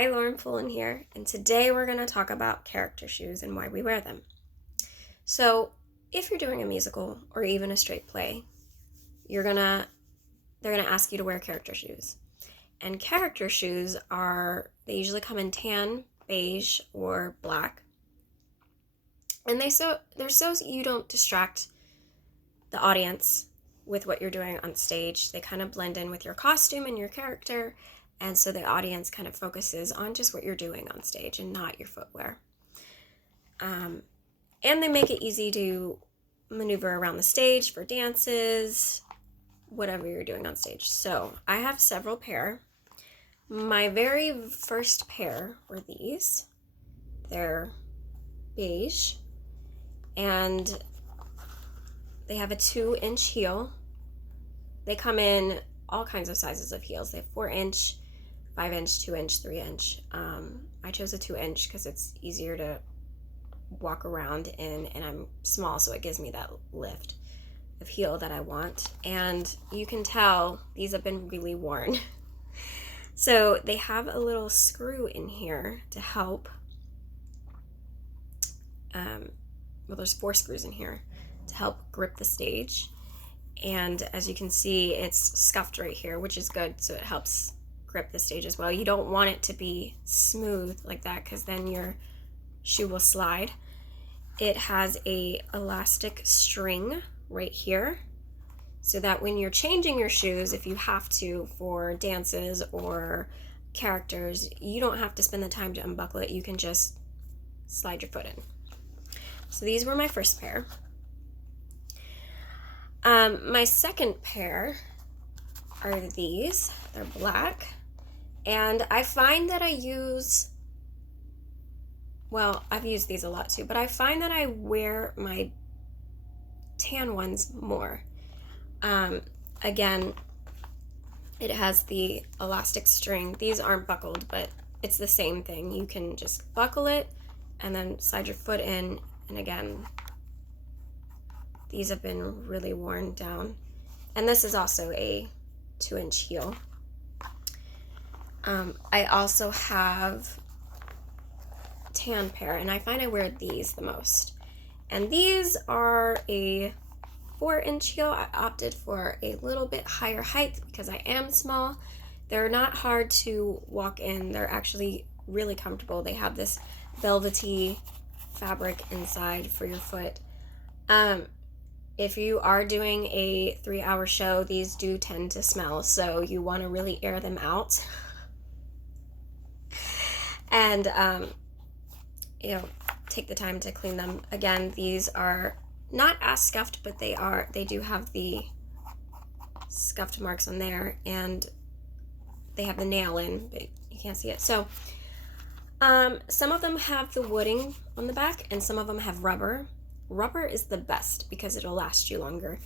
Hi, Lauren Pullen here, and today we're going to talk about character shoes and why we wear them. So, if you're doing a musical or even a straight play, they're going to ask you to wear character shoes. And character shoes they usually come in tan, beige, or black. And they're so you don't distract the audience with what you're doing on stage. They kind of blend in with your costume and your character. And so the audience kind of focuses on just what you're doing on stage and not your footwear. And they make it easy to maneuver around the stage for dances, whatever you're doing on stage. So I have several pair. My very first pair were these. They're beige and they have a 2-inch heel. They come in all kinds of sizes of heels. They have 4-inch, 5-inch, 2-inch, 3-inch. I chose a 2-inch because it's easier to walk around in, and I'm small, so it gives me that lift of heel that I want. And you can tell these have been really worn. So they have a little screw in here to help. There's 4 screws in here to help grip the stage. And as you can see, it's scuffed right here, which is good, so it helps grip the stage as well. You don't want it to be smooth like that because then your shoe will slide. It has a elastic string right here so that when you're changing your shoes, if you have to for dances or characters, you don't have to spend the time to unbuckle it. You can just slide your foot in. So these were my first pair. My second pair are these. They're black. And I find that I've used these a lot too, but I find that I wear my tan ones more. Again, it has the elastic string. These aren't buckled, but it's the same thing. You can just buckle it and then slide your foot in, and again, these have been really worn down. And this is also a 2-inch heel. I also have tan pair, and I find I wear these the most. And these are a 4-inch heel. I opted for a little bit higher height because I am small. They're not hard to walk in. They're actually really comfortable. They have this velvety fabric inside for your foot. If you are doing a 3-hour show, these do tend to smell, so you want to really air them out. And take the time to clean them. Again, these are not as scuffed, but they do have the scuffed marks on there, and they have the nail in, but you can't see it. So some of them have the wooding on the back, and some of them have rubber. Rubber is the best because it'll last you longer.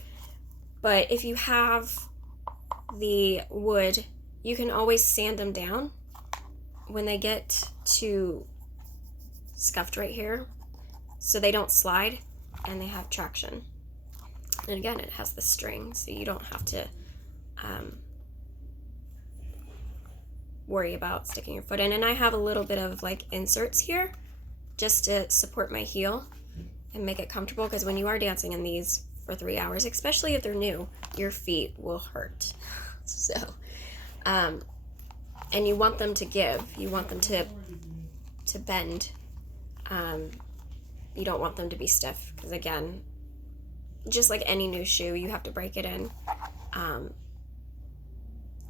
But if you have the wood, you can always sand them down when they get to scuffed right here, so they don't slide and they have traction. And again, it has the string, so you don't have to worry about sticking your foot in. And I have a little bit of like inserts here just to support my heel and make it comfortable, because when you are dancing in these for 3 hours, especially if they're new, your feet will hurt. So and you want them to give, you want them to bend. You don't want them to be stiff, because again, just like any new shoe, you have to break it in. And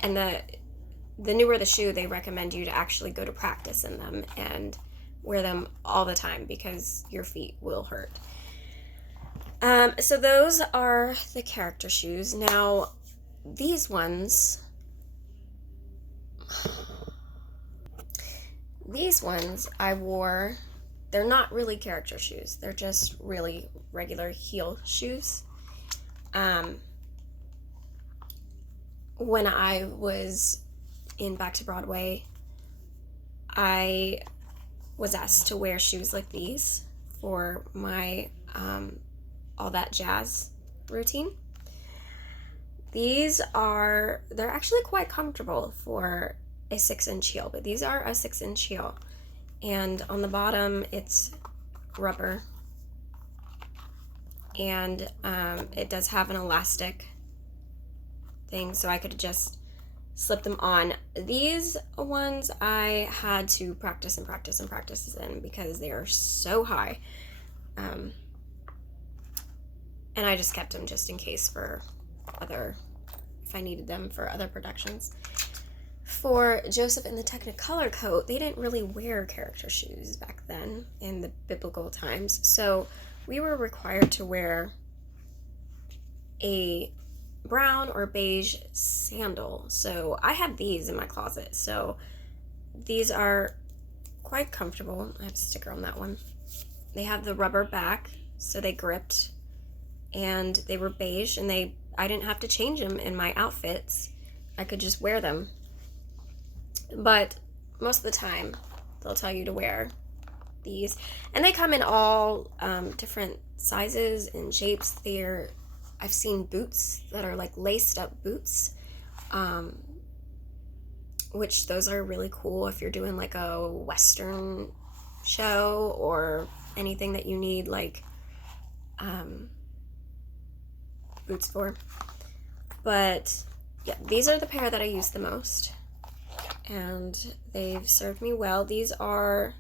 the newer the shoe, they recommend you to actually go to practice in them and wear them all the time because your feet will hurt. So those are the character shoes. Now, these ones I wore. They're not really character shoes. They're just really regular heel shoes. When I was in Back to Broadway, I was asked to wear shoes like these for my All That Jazz routine. They're actually quite comfortable for a 6-inch heel, but these are a 6-inch heel. And on the bottom, it's rubber. And it does have an elastic thing, so I could just slip them on. These ones I had to practice and practice and practice in because they are so high. And I just kept them just in case for if I needed them for other productions. For Joseph and the Technicolor coat, they didn't really wear character shoes back then in the biblical times, so we were required to wear a brown or beige sandal. So I have these in my closet, so these are quite comfortable. I have a sticker on that one. They have the rubber back, so they gripped, and they were beige, and I didn't have to change them in my outfits. I could just wear them. But most of the time, they'll tell you to wear these. And they come in all different sizes and shapes. I've seen boots that are like laced up boots, which those are really cool if you're doing like a Western show or anything that you need like boots for. But yeah, these are the pair that I use the most, and they've served me well. These are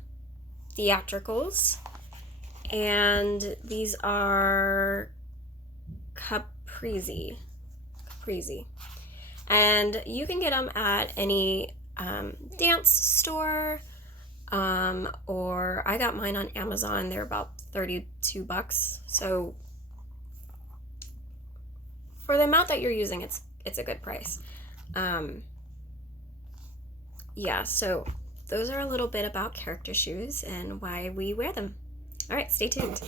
theatricals, and these are Caprese, and you can get them at any dance store, or I got mine on Amazon. They're about $32, so for the amount that you're using, it's a good price. Yeah, so those are a little bit about character shoes and why we wear them. All right, stay tuned.